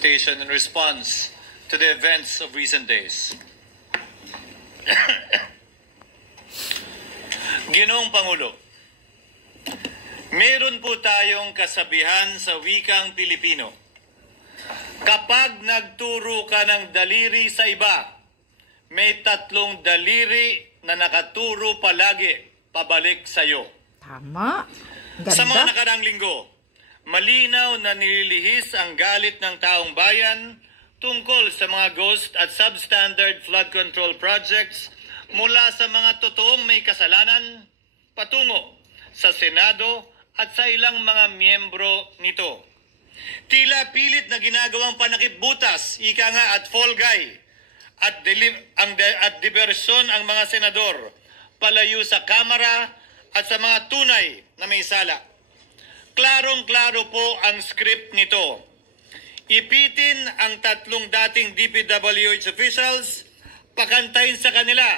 station in response to the events of recent days. Ginoong Pangulo, meron po tayong kasabihan sa wikang Pilipino. Kapag nagturo ka ng daliri sa iba, may tatlong daliri na nakaturo palagi pabalik sa iyo. Tama. Ganda. Sa mga nakarang linggo, malinaw na nililihis ang galit ng taong bayan tungkol sa mga ghost at substandard flood control projects mula sa mga totoong may kasalanan patungo sa Senado at sa ilang mga miyembro nito. Tila pilit na ginagawang panakipbutas, ika nga at fall guy, at diversyon ang mga senador palayo sa Kamara at sa mga tunay na may sala. Klarong-klaro po ang script nito. Ipitin ang tatlong dating DPWH officials, pakantayin sa kanila,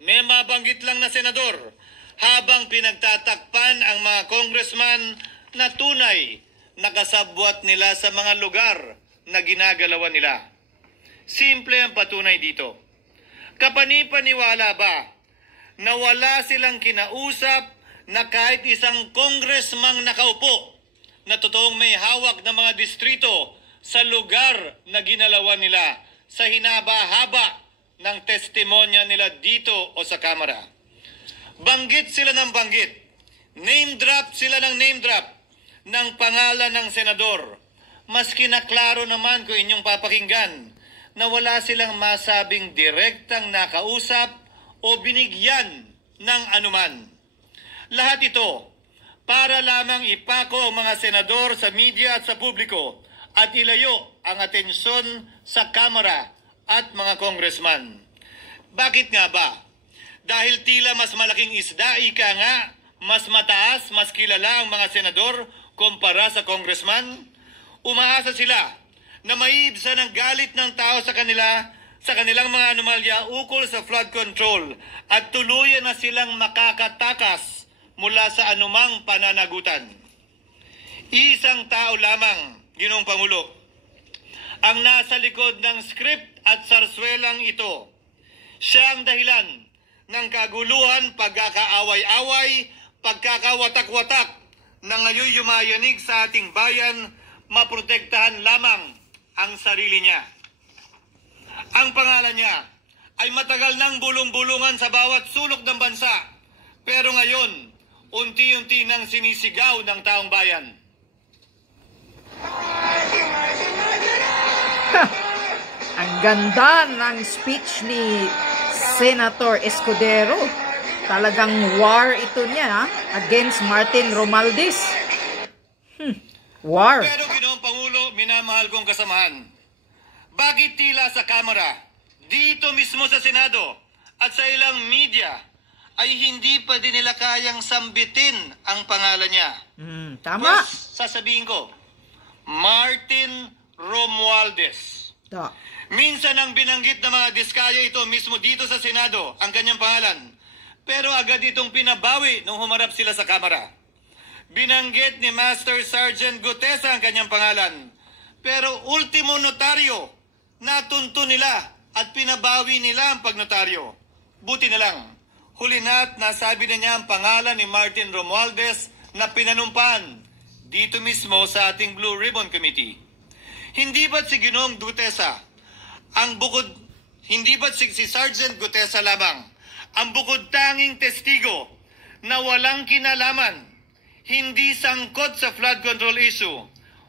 mema banggit lang na senador, habang pinagtatakpan ang mga congressman na tunay nakasabwat nila sa mga lugar na ginagalawan nila. Simple ang patunay dito. Kapanipaniwala ba na wala silang kinausap na kahit isang congressman nakaupo na totoong may hawak ng mga distrito sa lugar na ginalawan nila sa hinaba-haba ng testimonya nila dito o sa Kamara? Banggit sila ng banggit, name drop sila ng name drop ng pangalan ng senador. Maski na klaro naman kung inyong papakinggan na wala silang masabing direktang nakausap o binigyan ng anuman. Lahat ito para lamang ipako ang mga senador sa media at sa publiko at ilayo ang atensyon sa Kamara at mga congressman. Bakit nga ba? Dahil tila mas malaking isda, ika nga, mas mataas, mas kilala ang mga senador kumpara sa congressman? Umaasa sila na maiibsan ang galit ng tao sa kanilang mga anomalya ukol sa flood control at tuluyan na silang makakatakas mula sa anumang pananagutan. Isang tao lamang, Ginoong Pangulo, ang nasa likod ng script at sarswelang ito. Siya ang dahilan ng kaguluhan, pagkakaaway-away, pagkakawatak-watak na ngayon yumayanig sa ating bayan, maprotektahan lamang ang sarili niya. Ang pangalan niya ay matagal nang bulong-bulungan sa bawat sulok ng bansa, pero ngayon, unti-unti nang sinisigaw ng taong bayan. Ang ganda ng speech ni Senator Escudero. Talagang war ito niya against Martin Romualdez. War. Pero Ginoong Pangulo, minamahal kong kasamahan, bakit tila sa Kamara, dito mismo sa Senado at sa ilang media ay hindi pa din nila kayang sambitin ang pangalan niya? Tama. Yes, sasabihin ko, Martin Romualdez. Minsan ang binanggit ng mga diskaya ito mismo dito sa Senado, ang kanyang pangalan. Pero agad itong pinabawi nung humarap sila sa Kamara. Binanggit ni Master Sergeant Gutesa ang kanyang pangalan. Pero ultimo notaryo, natunto nila at pinabawi nila ang pagnotaryo. Buti na lang, huli na't nasabi na niya ang pangalan ni Martin Romualdez na pinanumpaan dito mismo sa ating Blue Ribbon Committee. Hindi ba't si Ginoong Gutesa hindi ba't si Sergeant Gutesa lamang ang bukod tanging testigo na walang kinalaman, hindi sangkot sa flood control issue,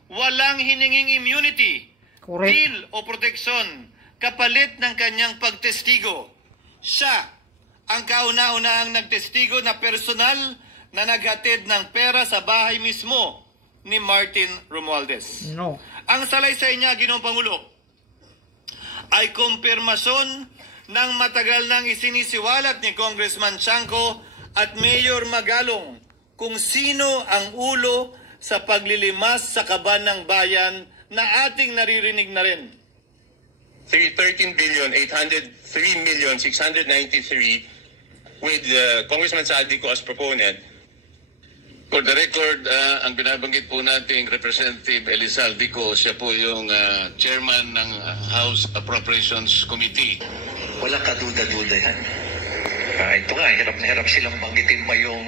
walang hininging immunity, deal o proteksyon kapalit ng kanyang pagtestigo? Siya ang kauna-unahang nagtestigo na personal na naghatid ng pera sa bahay mismo ni Martin Romualdez. No. Ang salaysay niya, Ginoong Pangulo, ay kumpirmasyon ng matagal nang isinisiwalat ni Congressman Chanco at Mayor Magalong kung sino ang ulo sa paglilimas sa kaban ng bayan na ating naririnig na rin. 13,803,693 with Congressman Saldico as proponent, For the record, ang binabanggit po nating Representative Elizalde Co, siya po yung chairman ng House Appropriations Committee. Wala kaduda-duda yan. Ito nga, hirap na hirap silang banggitin mo yung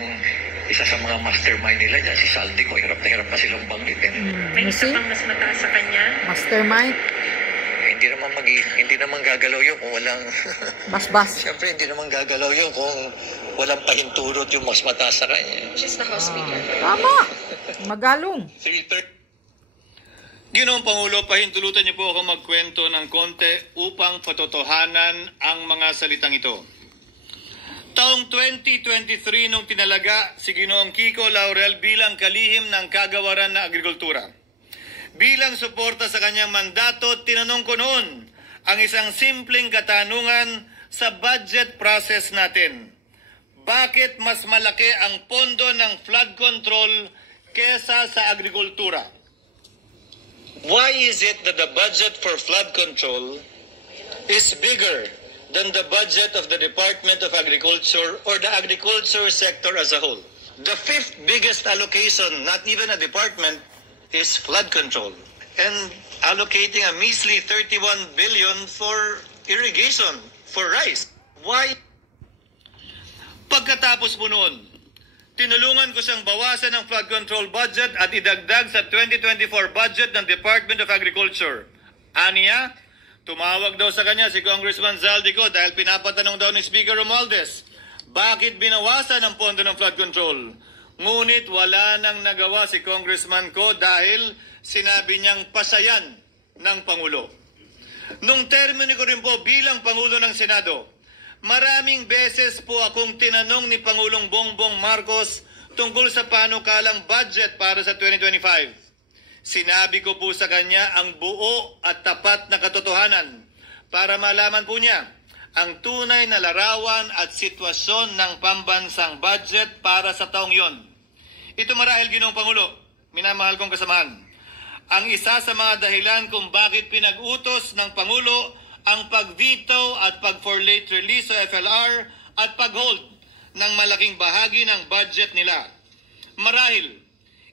isa sa mga mastermind nila dyan, si Saldi ko, hirap na hirap na silang banggitin. May isa pang mas mataas sa kanya. Mastermind. Hindi naman gagalaw yun kung walang... Bas-bas. Siyempre, hindi naman gagalaw yun kung walang pahintulot yung mas mataas sa kanya. She's the House Speaker. Tama. Magalong. 3:30. Ginoong Pangulo, pahintulutan niyo po ako magkwento ng konti upang patotohanan ang mga salitang ito. Taong 2023 nung tinalaga si Ginoong Kiko Laurel bilang kalihim ng kagawaran na agrikultura. Bilang suporta sa kanyang mandato, tinanong ko noon ang isang simpleng katanungan sa budget process natin. Bakit mas malaki ang pondo ng flood control kesa sa agrikultura? Why is it that the budget for flood control is bigger than the budget of the Department of Agriculture or the agriculture sector as a whole? The fifth biggest allocation, not even a department, is flood control. And allocating a measly 31 billion for irrigation, for rice. Why? Pagkatapos po noon, tinulungan ko siyang bawasan ang flood control budget at idagdag sa 2024 budget ng Department of Agriculture. Aniya, tumawag daw sa kanya si Congressman Zaldico dahil pinapatanong daw ni Speaker Romualdez, bakit binawasan ang pondo ng flood control? Ngunit wala nang nagawa si Congressman ko dahil sinabi niyang pasayan ng Pangulo. Nung termino ko rin po bilang Pangulo ng Senado, maraming beses po akong tinanong ni Pangulong Bongbong Marcos tungkol sa panukalang budget para sa 2025. Sinabi ko po sa kanya ang buo at tapat na katotohanan para malaman po niya ang tunay na larawan at sitwasyon ng pambansang budget para sa taong yon. Ito marahil, Ginoong Pangulo, minamahal kong kasamahan, ang isa sa mga dahilan kung bakit pinag-utos ng Pangulo ang pag-veto at pag-for late release o FLR at pag-hold ng malaking bahagi ng budget nila. Marahil,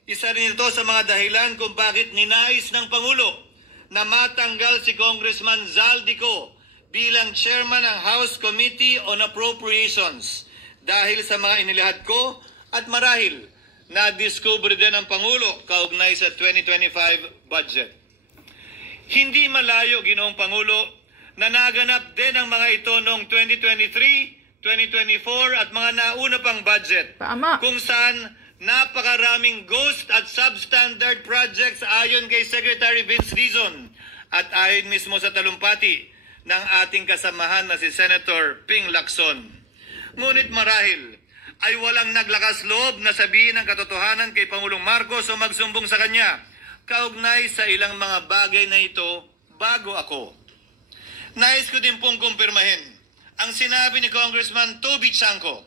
isa rin ito sa mga dahilan kung bakit ninais ng Pangulo na matanggal si Congressman Zaldico bilang chairman ng House Committee on Appropriations dahil sa mga inilahad ko at marahil na-discover din ng Pangulo kaugnay sa 2025 budget. Hindi malayo, Ginoong Pangulo, na naganap din ang mga ito noong 2023, 2024 at mga nauna pang budget. Tama. Kung saan napakaraming ghost at substandard projects ayon kay Secretary Vince Dizon at ayon mismo sa talumpati ng ating kasamahan na si Senator Ping Lacson. Ngunit marahil ay walang naglakas loob na sabihin ang katotohanan kay Pangulong Marcos o magsumbong sa kanya kaugnay sa ilang mga bagay na ito bago ako. Nais ko din pong kumpirmahin ang sinabi ni Congressman Toby Chanco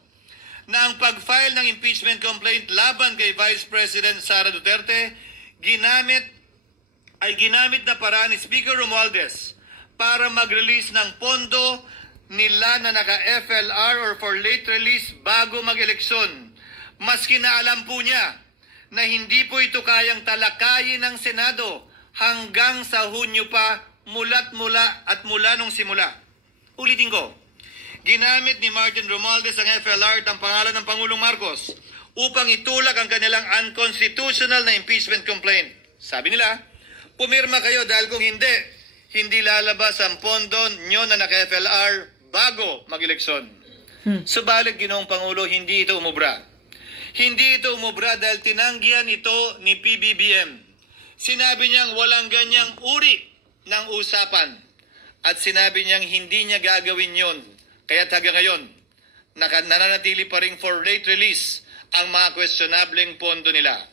na ang pag-file ng impeachment complaint laban kay Vice President Sara Duterte ginamit na paraan ni Speaker Romualdez para mag-release ng pondo nila na naka-FLR or for late release bago mag-eleksyon. Maski na alam po niya na hindi po ito kayang talakayin ng Senado hanggang sa Hunyo pa mula nung simula. Ulitin ko, ginamit ni Martin Romualdez ang FLR at ang pangalan ng Pangulong Marcos upang itulak ang kanilang unconstitutional na impeachment complaint. Sabi nila, pumirma kayo dahil kung hindi lalabas ang pondo nyo na naka-FLR bago mag-eleksyon. Subalit, Ginoong Pangulo, hindi ito umubra. Hindi ito umubra dahil tinanggihan ito ni PBBM. Sinabi niyang walang ganyang uri ng usapan at sinabi niyang hindi niya gagawin yon. Kaya't hanggang ngayon, nananatili pa rin for late release ang mga questionableng pondo nila.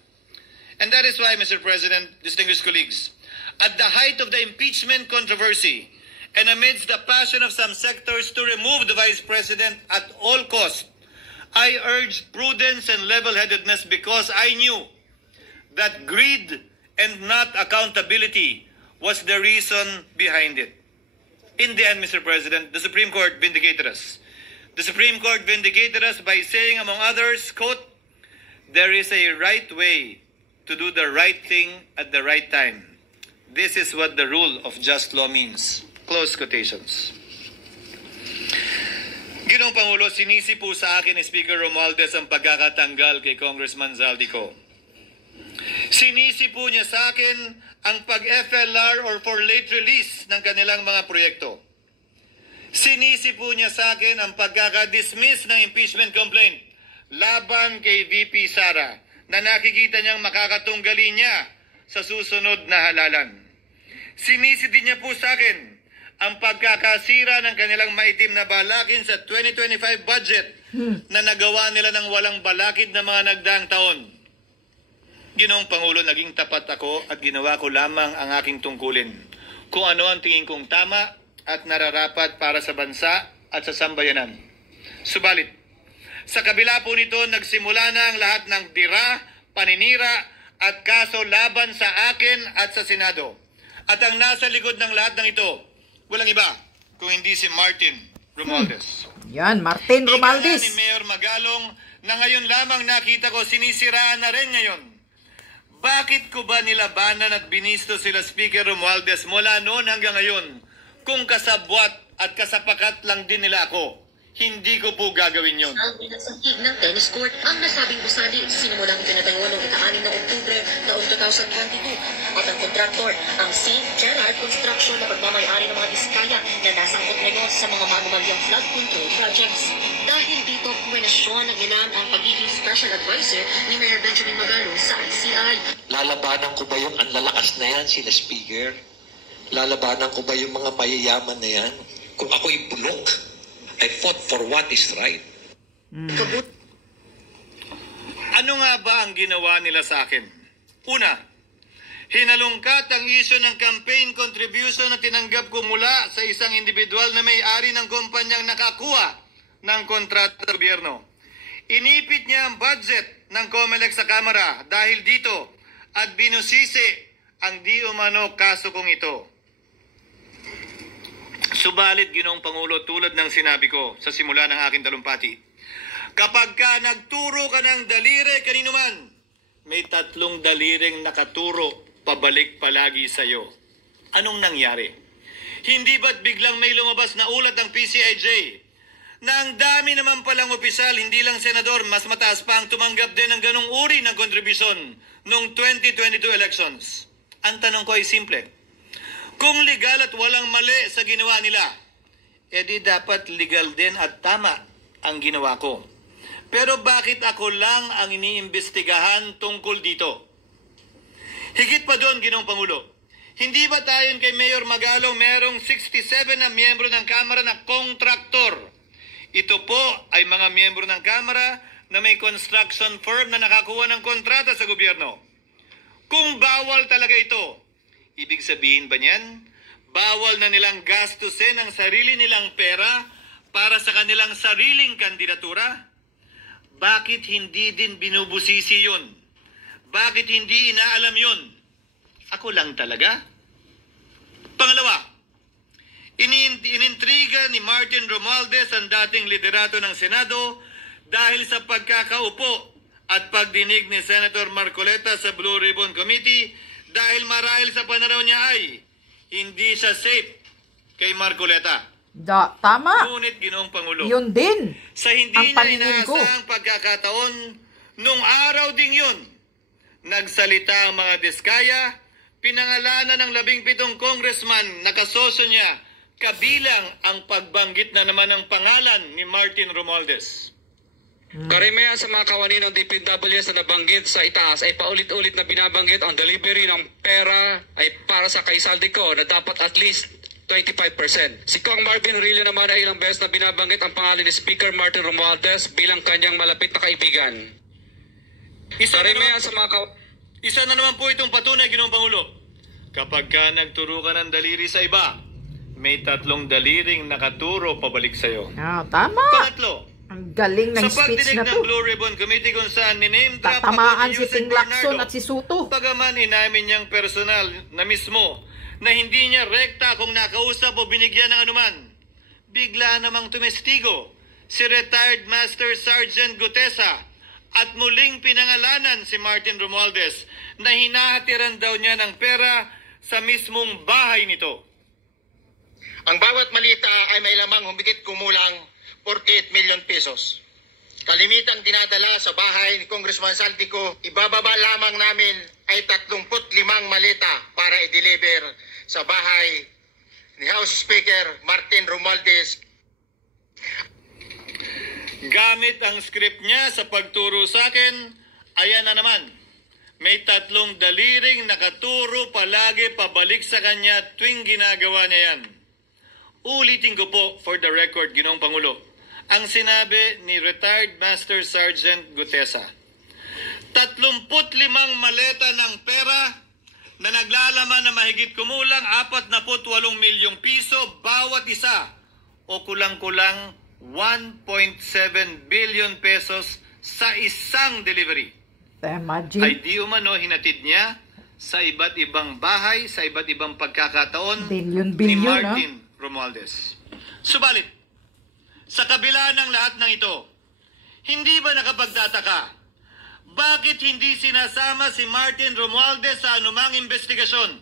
And that is why, Mr. President, distinguished colleagues, at the height of the impeachment controversy and amidst the passion of some sectors to remove the Vice President at all costs, I urged prudence and level-headedness because I knew that greed and not accountability was the reason behind it. In the end, Mr. President, the Supreme Court vindicated us. The Supreme Court vindicated us by saying, among others, quote, There is a right way to do the right thing at the right time. This is what the rule of just law means. Close quotations. Ginoong Pangulo, sinisi po sa akin ni Speaker Romualdez ang pagkakatanggal kay Congressman Zaldico. Sinisi po niya sa akin ang pag-FLR or for late release ng kanilang mga proyekto. Sinisi po niya sa akin ang pagkakadismiss ng impeachment complaint laban kay VP Sara na nakikita niyang makakatunggali niya sa susunod na halalan. Sinisi din niya po sa akin ang pagkakasira ng kanilang maitim na balakin sa 2025 budget na nagawa nila ng walang balakid na mga nagdaang taon. Ginoong Pangulo, naging tapat ako at ginawa ko lamang ang aking tungkulin. Kung ano ang tingin kong tama at nararapat para sa bansa at sa sambayanan. Subalit, sa kabila po nito, nagsimula na ang lahat ng dira, paninira at kaso laban sa akin at sa Senado. At ang nasa likod ng lahat ng ito, walang iba kung hindi si Martin Romualdez. Yan, Martin Ika Romualdez. ni Mayor Magalong na ngayon lamang nakita ko sinisiraan na rin ngayon. Bakit ko ba nilabanan at binisto sila Speaker Romualdez mula noon hanggang ngayon kung kasabwat at kasapakat lang din nila ako? Hindi ko po gagawin yun. Ang pinasangkig ng tennis court ang nasabing gusali sinimulang pinatayo noong ika-6 ng Oktubre taong 2022 at ang kontraktor ang St. Gerard Construction na pagmamayari ng mga diskaya na nasangkot ngayon sa mga manumalyang flood control projects. Dahil dito, kwenasyon ng ilan ang pagiging special advisor ni Mayor Benjamin Magalong sa ICI. Lalabanan ko ba yung anlalakas na yan, sila Speaker? Lalabanan ko ba yung mga mayayaman na yan? Kung ako'y bulok, I fought for what is right. Kabut Ano nga ba ang ginawa nila sa akin? Una, hinalungkat ang isyo ng campaign contribution na tinanggap ko mula sa isang individual na may-ari ng kumpanyang nakakuha ng kontrata sa gobyerno. Inipit niya ang budget ng COMELEC sa Kamara dahil dito at binusisi ang di umano kaso kong ito. Subalit, Ginoong Pangulo, tulad ng sinabi ko sa simula ng aking talumpati, kapag ka nagturo ka ng daliri kanino man, may 3 daliring nakaturo pabalik palagi sa iyo. Anong nangyari? Hindi ba't biglang may lumabas na ulat ng PCIJ na ang dami naman palang opisyal, hindi lang senador, mas mataas pa ang tumanggap din ng ganong uri ng kontribusyon noong 2022 elections? Ang tanong ko ay simple. Kung legal at walang mali sa ginawa nila, edi dapat legal din at tama ang ginawa ko. Pero bakit ako lang ang iniimbestigahan tungkol dito? Higit pa doon, Ginoong Pangulo, hindi ba tayon kay Mayor Magalong merong 67 na miyembro ng Kamara na kontraktor? Ito po ay mga miyembro ng Kamara na may construction firm na nakakuha ng kontrata sa gobyerno. Kung bawal talaga ito, ibig sabihin ba niyan, bawal na nilang gastusin ang sarili nilang pera para sa kanilang sariling kandidatura? Bakit hindi din binubusisi yun? Bakit hindi inaalam yun? Ako lang talaga? Pangalawa, inintriga ni Martin Romualdez ang dating liderato ng Senado dahil sa pagkakaupo at pagdinig ni Senator Marcoleta sa Blue Ribbon Committee dahil marahil sa pananaw niya ay hindi siya safe kay Marcoleta. Tama. Ngunit, Ginoong Pangulo, Yun din. sa hindi ang niya paningin ko. inaasahang pagkakataon, nung araw ding yun, nagsalita ang mga diskaya, pinangalanan ng 17 congressman na kasoso niya, kabilang ang pagbanggit na naman ng pangalan ni Martin Romualdez. Karamihan sa mga kawani ng DPWS na nabanggit sa itaas ay paulit-ulit na binabanggit ang delivery ng pera ay para sa kay Saldico na dapat at least 25%. Si Kong Marvin Rillo naman ay ilang beses na binabanggit ang pangalan ni Speaker Martin Romualdez bilang kanyang malapit na kaibigan. Karamihan sa mga Isa na naman po itong patunay, Ginoong Pangulo. Kapag ka nagturo ka ng daliri sa iba, may 3 daliring nakaturo pabalik sa'yo. Tama. Pangatlo, Ang galing ng sa speech pagdinig na ng to. Blue Ribbon Committee kung saan niname drop Tatamaan ako si ni Yusek Ting Lacson Bernardo, at si Soto. pagaman inamin niyang personal na mismo na hindi niya rekta kung nakausap o binigyan ng anuman. Bigla namang tumestigo si retired Master Sergeant Gutesa at muling pinangalanan si Martin Romualdez na hinahatiran daw niya ng pera sa mismong bahay nito. Ang bawat malita ay may lamang humigit kumulang 48 million pesos. Kalimitang dinadala sa bahay ni Congressman Saldico, ibababa lamang namin ay 35 malita para i-deliver sa bahay ni House Speaker Martin Romualdez. Gamit ang script niya sa pagturo sa akin, ayan na naman. May 3 daliring nakaturo palagi pabalik sa kanya tuwing ginagawa niya yan. Ulitin ko po for the record, Ginoong Pangulo, ang sinabi ni retired Master Sergeant Gutesa. 35 maleta ng pera na naglalaman na mahigit kumulang 48 milyong piso bawat isa o kulang-kulang 1.7 billion pesos sa isang delivery. Imagine. Ay di umano hinatid niya sa iba't ibang bahay, sa iba't ibang pagkakataon ni Bilyon, Martin Romualdez. Subalit, sa kabila ng lahat ng ito, hindi ba nakapagtataka? Bakit hindi sinasama si Martin Romualdez sa anumang investigasyon?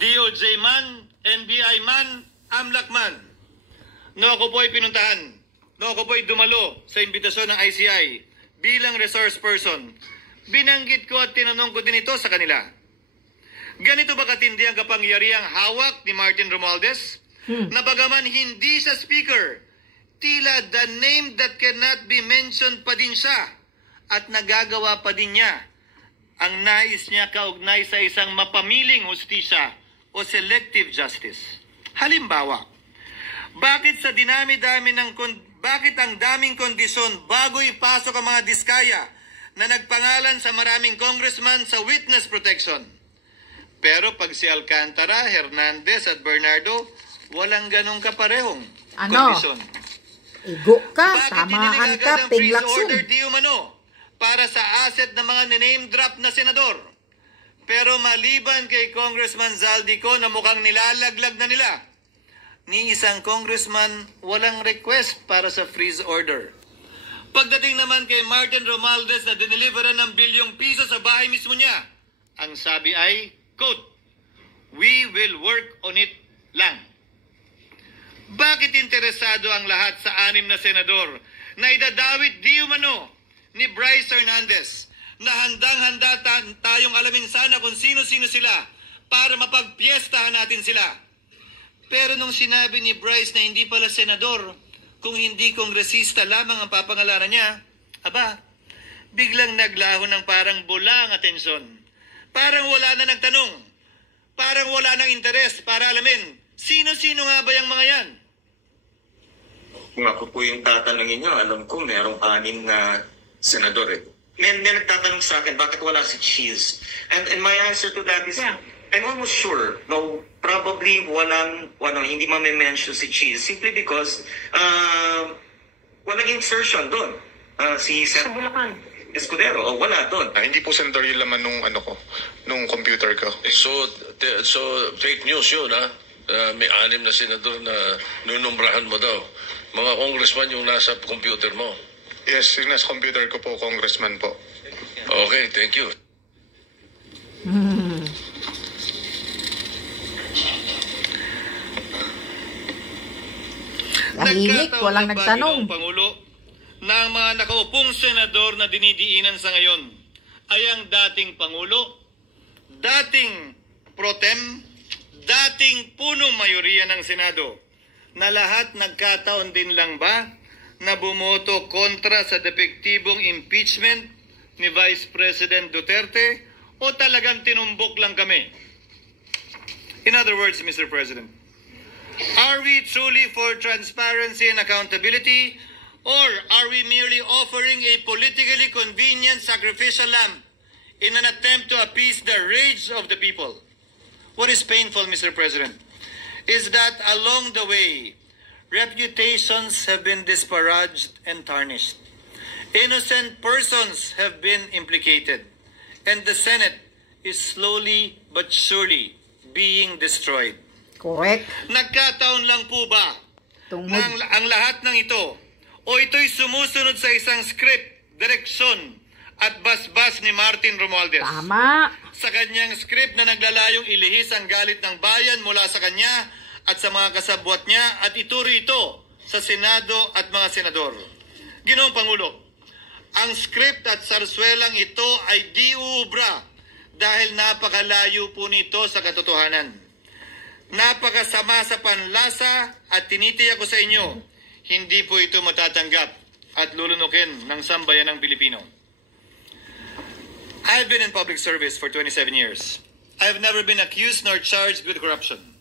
DOJ man, NBI man, AMLAC man. No ako po'y pinuntahan. No ako po'y dumalo sa imbitasyon ng ICI bilang resource person. Binanggit ko at tinanong ko din ito sa kanila. Ganito ba katindi ang kapangyarihang hawak ni Martin Romualdez? Na bagaman hindi siya speaker, tila the name that cannot be mentioned pa din siya at nagagawa pa din niya ang nais niya kaugnay sa isang mapamiling hustisya o selective justice. Halimbawa, bakit ang daming kondisyon bago ipasok ang mga diskaya na nagpangalan sa maraming congressman sa witness protection? Pero pag si Alcantara, Hernandez at Bernardo, walang ganong kaparehong kondisyon. Igo ka, Bakit tamaan inilagad ka, ang freeze pinglakson. order di umano para sa asset ng mga name drop na senador? Pero maliban kay Congressman Zaldico na mukhang nilalaglag na nila, ni isang congressman walang request para sa freeze order. Pagdating naman kay Martin Romualdez na dineliveran ng bilyong piso sa bahay mismo niya, ang sabi ay, quote, "We will work on it lang." Bakit interesado ang lahat sa 6 na senador na idadawit di umano ni Bryce Hernandez na handang-handa tayong alamin sana kung sino-sino sila para mapagpiestahan natin sila? Pero nung sinabi ni Bryce na hindi pala senador, kung hindi kongresista lamang ang papangalanan niya, aba, biglang naglaho ng parang bula ang atensyon. Parang wala na nagtanong. Parang wala nang interes para alamin, sino-sino nga ba yung mga yan? Kung ako po yung tatanungin nyo, alam ko merong 6 na senador eh. May nagtatanong sa akin, bakit wala si Cheese? And my answer to that is, I'm almost sure, no, probably hindi mame-mention si Cheese simply because walang insertion doon. Si Sa Bulacan. Escudero, wala doon. Hindi po senador yung laman nung computer ko. So fake news yun, ha? May 6 na senador na nunumbrahan mo daw. Mga congressman yung nasa computer mo. Yes, yung nasa computer ko po, congressman po. Okay, thank you. Tahimik, walang Nagkataon nagtanong. ba, Ginoong Pangulo, na ang mga nakaupong senador na dinidiinan sa ngayon ay ang dating Pangulo, dating pro tem, dating punong mayoriya ng Senado, na lahat nagkataon din lang ba na bumoto kontra sa depektibong impeachment ni Vice President Duterte o talagang tinumbok lang kami? In other words, Mr. President, are we truly for transparency and accountability, or are we merely offering a politically convenient sacrificial lamb in an attempt to appease the rage of the people? What is painful, Mr. President, is that along the way, reputations have been disparaged and tarnished. Innocent persons have been implicated, and the Senate is slowly but surely being destroyed. Correct. Nagkataon lang po ba Tungod. na ang lahat ng ito o ito'y sumusunod sa isang script direksyon at basbas ni Martin Romualdez. Tama. Sa kanyang script na naglalayong ilihis ang galit ng bayan mula sa kanya at sa mga kasabwat niya at ituro ito sa Senado at mga senador. Ginoong Pangulo, ang script at sarswelang ito ay di uubra dahil napakalayo po nito sa katotohanan. Napakasama sa panlasa at tinitiyak ko sa inyo, hindi po ito matatanggap at lulunukin ng sambayanang Pilipino. I've been in public service for 27 years. I've never been accused nor charged with corruption.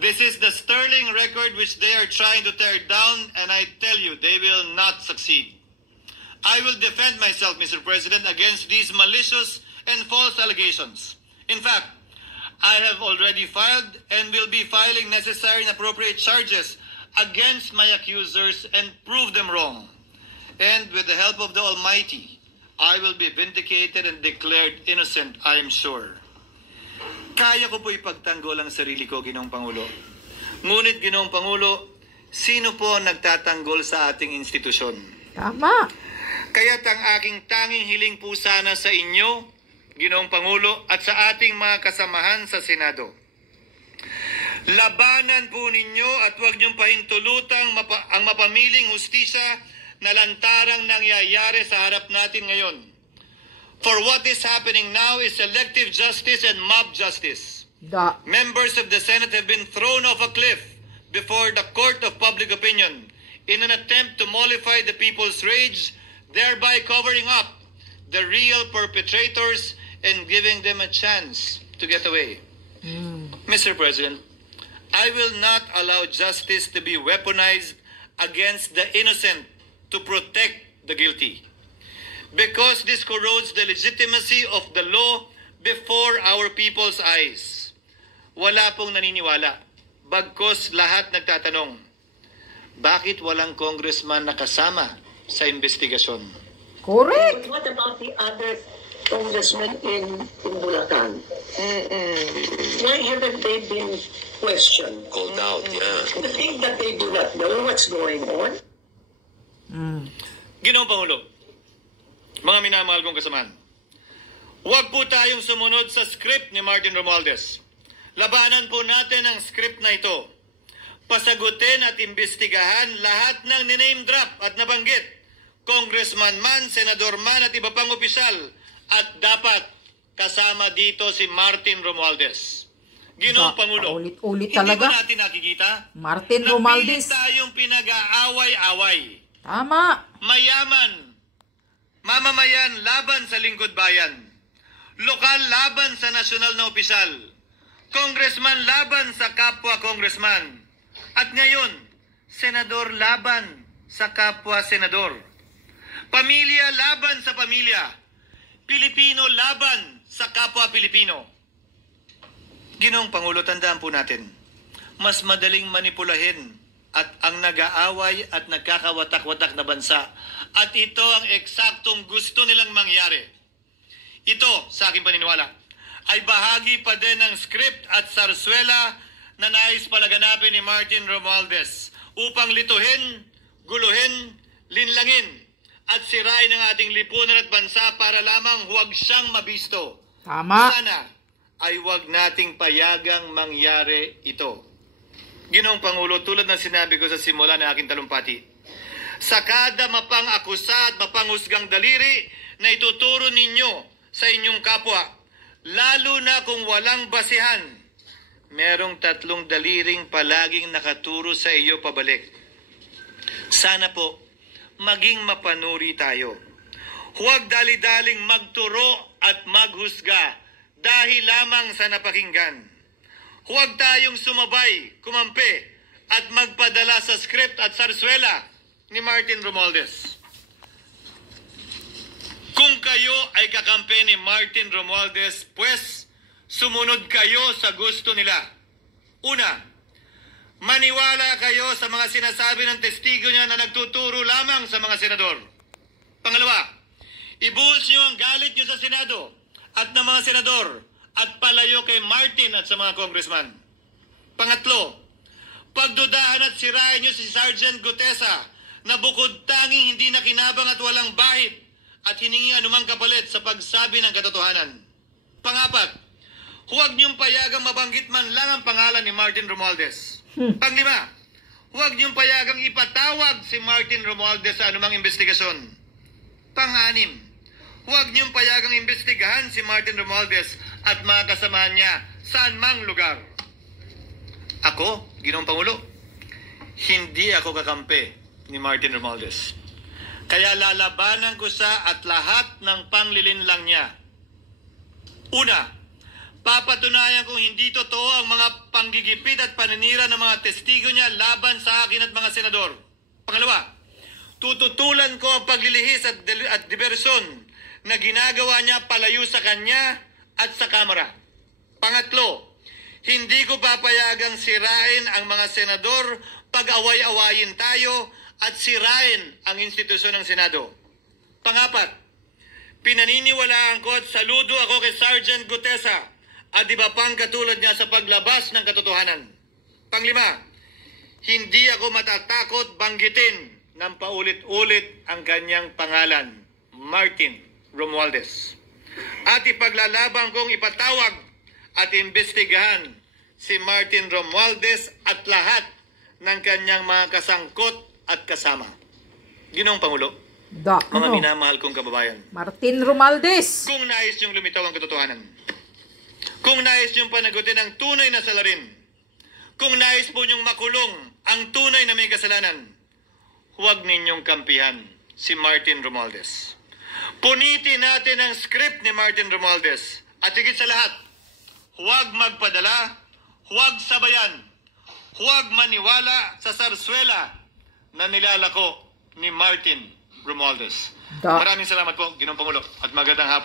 This is the sterling record which they are trying to tear down, and I tell you, they will not succeed. I will defend myself, Mr. President, against these malicious and false allegations. In fact, I have already filed and will be filing necessary and appropriate charges against my accusers and prove them wrong. And with the help of the Almighty, I will be vindicated and declared innocent, I am sure. Kaya ko po ipagtanggol ang sarili ko, Ginoong Pangulo. Ngunit, Ginoong Pangulo, sino po nagtatanggol sa ating institusyon? Tama. Kaya't ang aking tanging hiling po sana sa inyo, Ginoong Pangulo, at sa ating mga kasamahan sa Senado. Labanan po ninyo at huwag niyong pahintulutang ang mapamiling hustisya na lantarang nangyayari sa harap natin ngayon. For what is happening now is selective justice and mob justice. Members of the Senate have been thrown off a cliff before the court of public opinion in an attempt to mollify the people's rage, thereby covering up the real perpetrators and giving them a chance to get away. Mr. President, I will not allow justice to be weaponized against the innocent to protect the guilty. Because this corrodes the legitimacy of the law before our people's eyes. Wala pong naniniwala. Bagkos lahat nagtatanong, bakit walang congressman na kasama sa investigasyon? Correct. What about the other congressmen in Bulacan? Why haven't they been questioned? Called out, yeah. I think that they do not know what's going on. Ginoong Pangulo, mga minamahal kong kasamahan, huwag po tayong sumunod sa script ni Martin Romualdez. Labanan po natin ang script na ito. Pasagutin at imbestigahan lahat ng niname drop at nabanggit, congressman man, senador man at iba pang opisyal, at dapat kasama dito si Martin Romualdez. Ginoong Pangulo, Ulit-ulit hindi talaga. ba natin nakikita? Martin Romualdez. Napilit tayong pinag-aaway-away. Tama. Mayaman, mamamayan laban sa lingkod bayan. Lokal laban sa nasyonal na opisyal. Congressman laban sa kapwa congressman. At ngayon, senador laban sa kapwa senador. Pamilya laban sa pamilya. Pilipino laban sa kapwa Pilipino. Ginoong Pangulo, tandaan po natin, mas madaling manipulahin at ang nag-aaway at nagkakawatak-watak na bansa. At ito ang eksaktong gusto nilang mangyari. Ito, sa aking paniniwala, ay bahagi pa din ng script at sarswela na nais palaganapin ni Martin Romualdez upang lituhin, guluhin, linlangin at sirain ang ating lipunan at bansa para lamang huwag siyang mabisto. Tama. Sana ay huwag nating payagang mangyari ito. Ginoong Pangulo, tulad ng sinabi ko sa simula ng aking talumpati, sa kada mapang-akusa at mapanghusgang daliri na ituturo ninyo sa inyong kapwa, lalo na kung walang basihan, merong 3 daliring palaging nakaturo sa iyo pabalik. Sana po, maging mapanuri tayo. Huwag dali-daling magturo at maghusga dahil lamang sa napakinggan. Huwag tayong sumabay, kumampi, at magpadala sa script at sarswela ni Martin Romualdez. Kung kayo ay kakampi ni Martin Romualdez, pues sumunod kayo sa gusto nila. Una, maniwala kayo sa mga sinasabi ng testigo niya na nagtuturo lamang sa mga senador. Pangalawa, ibuhos niyo ang galit niyo sa Senado at ng mga senador at palayo kay Martin at sa mga congressman. Pangatlo, pagdudahan at sirain niyo si Sergeant Gutesa na bukod tanging hindi nakinabang at walang bahid at hiningi anumang kapalit sa pagsabi ng katotohanan. Pangapat, huwag niyong payagang mabanggit man lang ang pangalan ni Martin Romualdez. Panglima, huwag niyong payagang ipatawag si Martin Romualdez sa anumang investigasyon. Pang-anim, huwag niyong payagang imbestigahan si Martin Romualdez at mga kasamahan niya saan mang lugar. Ako, Ginoong Pangulo, hindi ako kakampi ni Martin Romualdez. Kaya lalabanan ko siya at lahat ng panglilinlang niya. Una, papatunayan kong hindi totoo ang mga panggigipit at paninira ng mga testigo niya laban sa akin at mga senador. Pangalawa, tututulan ko ang paglilihis at diversyon na ginagawa niya palayo sa kanya at sa Kamara. Pangatlo, hindi ko papayagang sirain ang mga senador pag away-awayin tayo at sirain ang institusyon ng Senado. Pangapat, pinaniniwalaan ko at saludo ako kay Sergeant Gutesa at iba pang katulad niya sa paglabas ng katotohanan. Panglima, hindi ako matatakot banggitin ng paulit-ulit ang kanyang pangalan, Martin Romualdez. At ipaglalaban kong ipatawag at imbestigahan si Martin Romualdez at lahat ng kanyang mga kasangkot at kasama. Ginoong Pangulo, mga minamahal kong kababayan, Martin Romualdez. kung nais niyong lumitaw ang katotohanan, kung nais niyong panagutin ang tunay na salarin, kung nais po niyong makulong ang tunay na may kasalanan, huwag ninyong kampihan si Martin Romualdez. Punitin natin ang script ni Martin Romualdez. At higit sa lahat, huwag magpadala, huwag sabayan, huwag maniwala sa sarswela na nilalako ni Martin Romualdez. Maraming salamat po, Ginoong Pangulo, at magandang hapon.